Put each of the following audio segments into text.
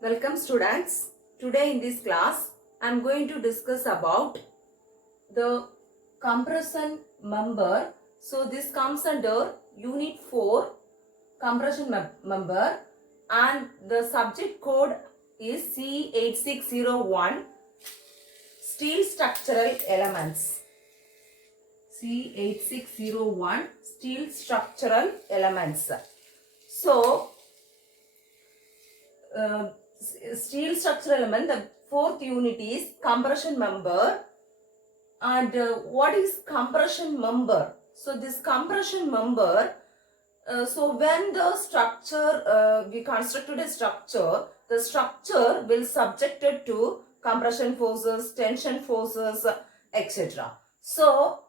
Welcome students. Today in this class I am going to discuss about the compression member. So this comes under unit 4 compression member and the subject code is C8601 steel structural elements. C8601 steel structural elements. So steel structural element, the fourth unit is compression member. And what is compression member? So this compression member, so when the structure, we constructed a structure, the structure will subjected to compression forces, tension forces, etc. So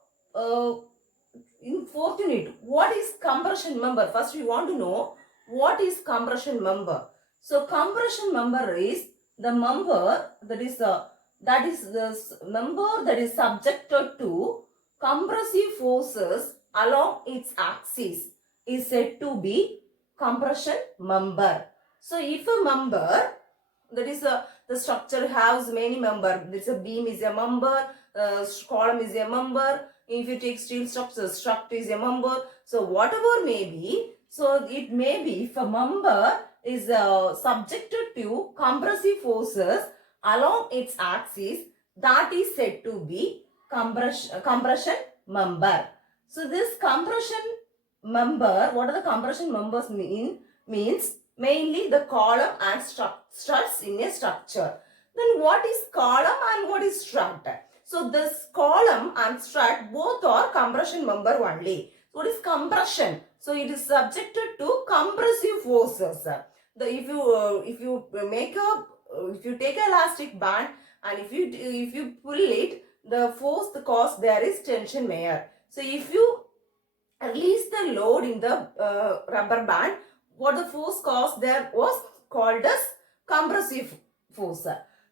in fourth unit, what is compression member? First we want to know what is compression member. So compression member is the member that is the member that is subjected to compressive forces along its axis is said to be compression member. So if a member that is the structure has many member, this a beam is a member, column is a member. If you take steel structure, struct is a member. So whatever may be, so it may be if a member is subjected to compressive forces along its axis, that is said to be compression member. So this compression member, what are the compression members means mainly the column and struts in a structure. Then what is column and what is strut? So this column and strut both are compression member only. What is compression? So it is subjected to compressive forces. If you take an elastic band and if you pull it, the force the cause there is tension there. So if you release the load in the rubber band, what the force caused there was called as compressive force.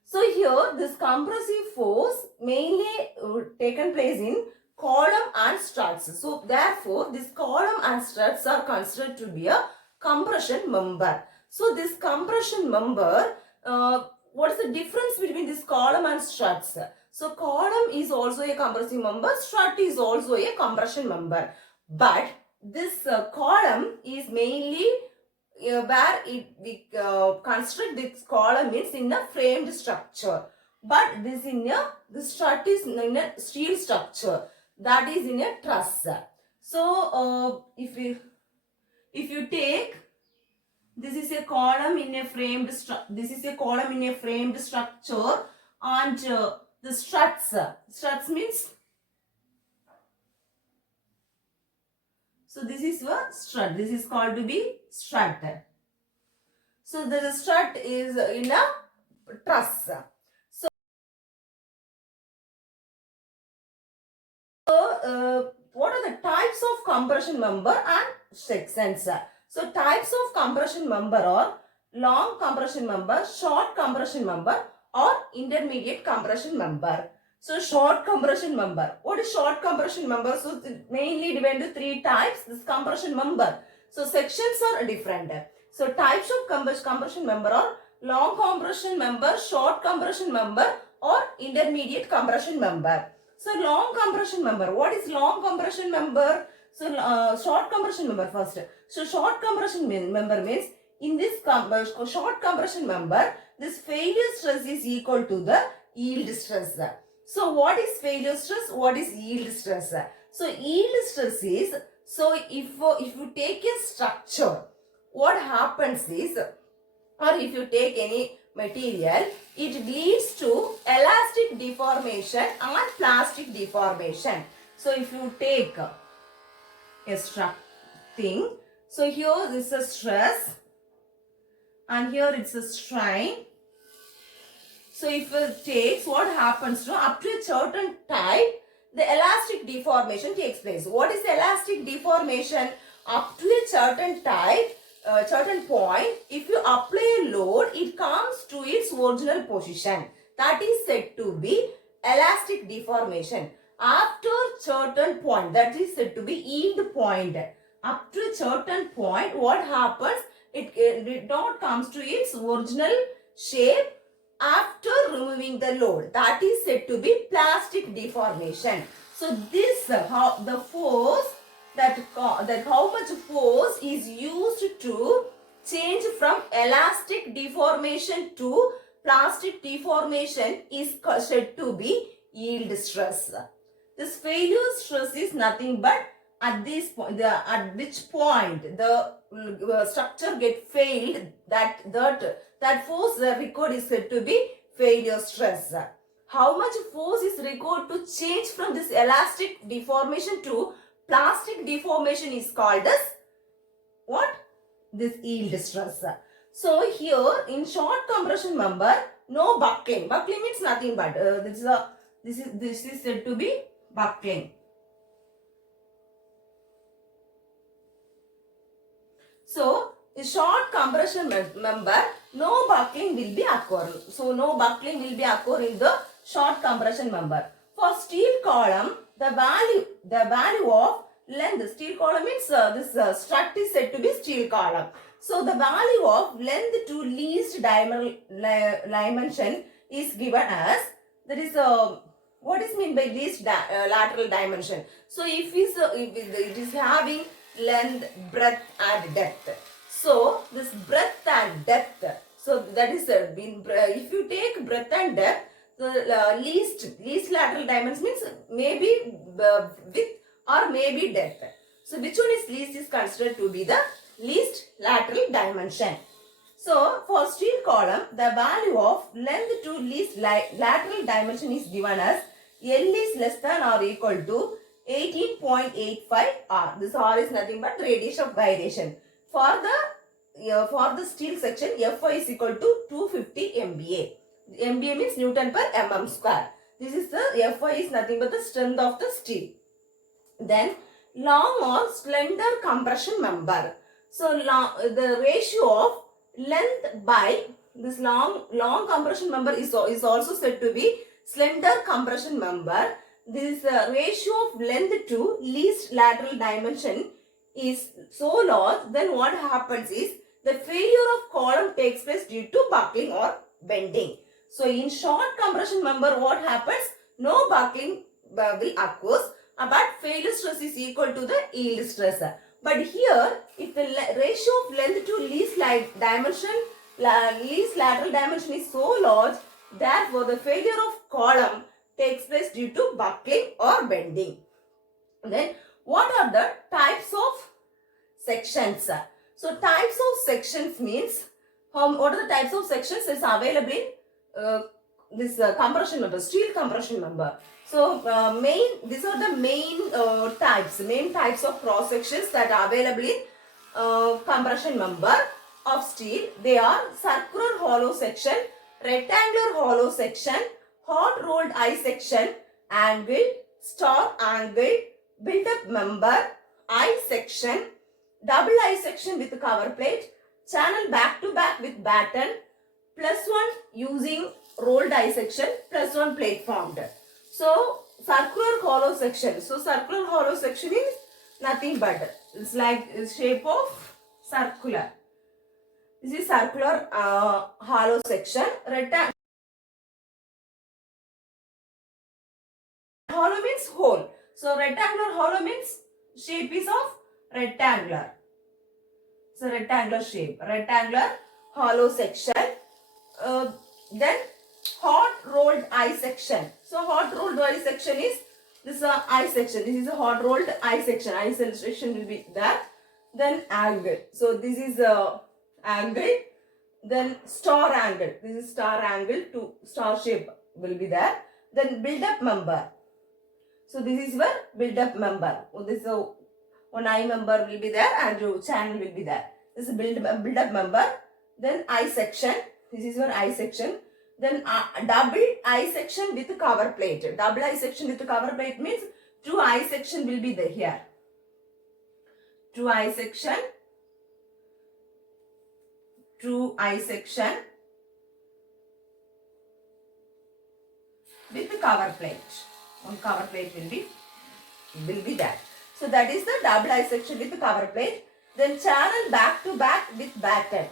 So here this compressive force mainly taken place in column and struts. So therefore this column and struts are considered to be a compression member. So this compression member, what is the difference between this column and struts? So column is also a compressive member, strut is also a compression member. But this column is mainly where we construct this column is in a framed structure. But this strut is in a steel structure, that is in a truss. So if you take, this is a column in a framed structure and the struts means, so this is a strut, this is called to be strut. So the strut is in a truss. So what are the types of compression member and sections? So types of compression member are long compression member, short compression member or intermediate compression member. So short compression member. What is short compression member? So mainly divided into three types, this compression member. So sections are different. So types of compression member are long compression member, short compression member or intermediate compression member. So long compression member. What is long compression member? So short compression member first. So short compression member means in this short compression member, this failure stress is equal to the yield stress. So what is failure stress? What is yield stress? So yield stress is, so if you take a structure, what happens is, or if you take any material, it leads to elastic deformation and plastic deformation. So if you take a thing, so here this is a stress and here it's a strain. So if it takes, what happens to up to a certain type, the elastic deformation takes place. What is elastic deformation? Up to a certain type, certain point, if you apply a load, it comes to its original position. That is said to be elastic deformation. After certain point, that is said to be yield point. Up to a certain point, what happens? It not comes to its original shape after removing the load. That is said to be plastic deformation. So this how the force that how much force is used to change from elastic deformation to plastic deformation is said to be yield stress. This failure stress is nothing but at this point, at which point the structure get failed, that force record is said to be failure stress. How much force is required to change from this elastic deformation to plastic deformation is called as what? This yield stress. So here in short compression member, no buckling. Buckling means nothing but this is said to be buckling. So in short compression member, no buckling will be occur. So no buckling will be occur in the short compression member. For steel column, the value of length, steel column means this strut is said to be steel column. So the value of length to least dimension is given as, that is what is mean by least lateral dimension. So if it is having length, breadth and depth. So this breadth and depth, so that is if you take breadth and depth, the least lateral dimension means maybe width or maybe depth. So which one is least is considered to be the least lateral dimension. So for steel column, the value of length to least lateral dimension is given as L is less than or equal to 18.85 R. This R is nothing but radius of gyration. For the steel section, Fy is equal to 250 MBA. MBA means Newton per mm square. This is the Fy is nothing but the strength of the steel. Then long or slender compression member. So the ratio of length by this long compression member is also said to be slender compression member. This ratio of length to least lateral dimension is so large, then what happens is the failure of column takes place due to buckling or bending. So in short compression member, what happens? No buckling will occur, but failure stress is equal to the yield stress. But here, if the ratio of length to least lateral dimension is so large, therefore the failure of column takes place due to buckling or bending. Then what are the types of sections? So types of sections means what are the types of sections is available in this compression member, steel compression member. So these are the main types of cross sections that are available in compression member of steel. They are circular hollow section, rectangular hollow section, hot rolled eye section, angle, star angle, build-up member, eye section, double eye section with cover plate, channel back to back with batten, +1 using rolled eye section, +1 plate formed. So circular hollow section. So circular hollow section is nothing but it's like shape of circular. This is circular hollow section. Rectangular hollow means hole. So rectangular hollow means shape is of rectangular. So rectangular shape, rectangular hollow section. Then hot rolled eye section. So hot rolled eye section is this eye section. This is a hot rolled eye section. Eye section will be there. Then angle. So this is angle. Then star angle. This is star angle to star shape will be there. Then build up member. So this is where build up member. This is one eye member will be there and channel will be there. This is build up member. Then eye section. This is your eye section. Then double eye section with cover plate. Double eye section with cover plate means two eye section will be there here. Two eye section. Two eye section with the cover plate. One cover plate will be there. So that is the double eye section with the cover plate. Then channel back to back with batten.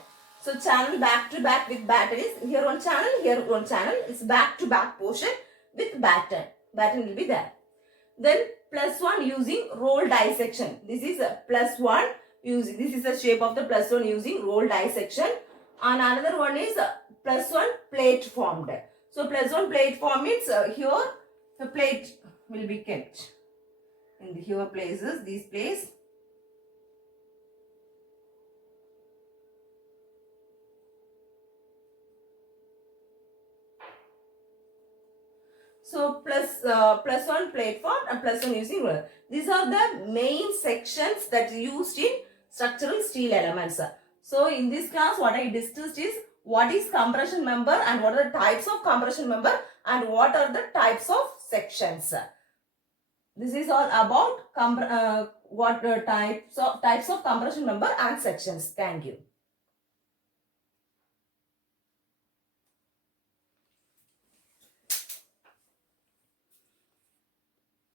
So channel back to back with batten is here one channel. It's back to back portion with batten. Batten will be there. Then plus one using roll dissection. This is a plus one using, this is the shape of the plus one using roll dissection. And another one is plus one plate formed. So plus one plate form means here the plate will be kept in the here places, these place. So plus one platform and plus one using roller. These are the main sections that used in structural steel elements. So in this class what I discussed is what is compression member and what are the types of compression member and what are the types of sections. This is all about types of compression member and sections. Thank you.